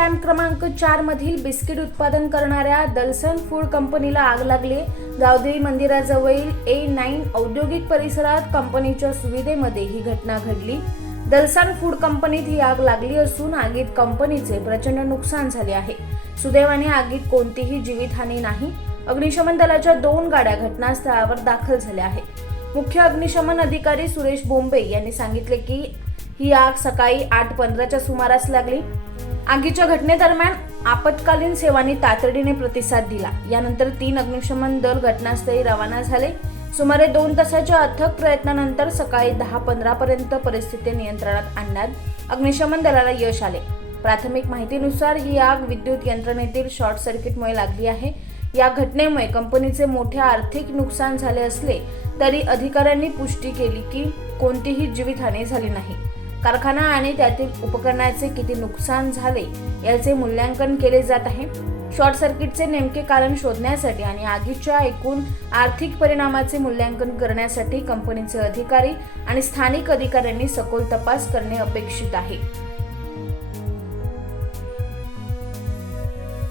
Camp क्रमांक 4 मधील biscuit उत्पादन करणाऱ्या दलसन फूड कंपनीला आग लागली। गावदेवी मंदिराजवळील A9 औद्योगिक परिसरात कंपनीच्या सुविधेमध्ये ही घटना घडली। दलसन फूड कंपनीत ही आग लागली असून आगीत कंपनीचे प्रचंड नुकसान झाले आहे। सुदैवाने आगीत कोणतीही जीवितहानी नाही। अग्निशमन दलाच्या 2 गाड्या घटनास्थळावर दाखल झाल्या आहेत। मुख्य अग्निशमन अधिकारी सुरेश बोंबे यांनी सांगितले की ही आग सकाळी 8:15च्या सुमारास लागली। आगीच्या घटनेदरम्यान आपत्कालीन सेवांनी तातडीने प्रतिसाद दिला। यानंतर 3 अग्निशमन दल घटनास्थळी रवाना झाले। सुमारे 2 तासाच्या अथक प्रयत्नानंतर सकाळी 10:15 पर्यंत परिस्थिती नियंत्रणात आणण्यात अग्निशमन दलाला यश आले। प्राथमिक माहितीनुसार ही आग विद्युत यंत्रणेतील शॉर्ट सर्किटमुळे लागली आहे। या घटनेमुळे कंपनीचे मोठे आर्थिक नुकसान झाले असले तरी अधिकाऱ्यांनी पुष्टी केली की कोणतीही जीवितहानी झाली नाही। कारखाना आणि त्यातील उपकरणाचे किती नुकसान झाले याचे मूल्यांकन केले जात आहे। शॉर्ट सर्किटचे नेमके कारण शोधण्यासाठी आणि आगीच्या एकूण आर्थिक परिणामाचे मूल्यांकन करण्यासाठी कंपनीचे अधिकारी आणि स्थानिक अधिकाऱ्यांनी सखोल तपास करणे अपेक्षित आहे।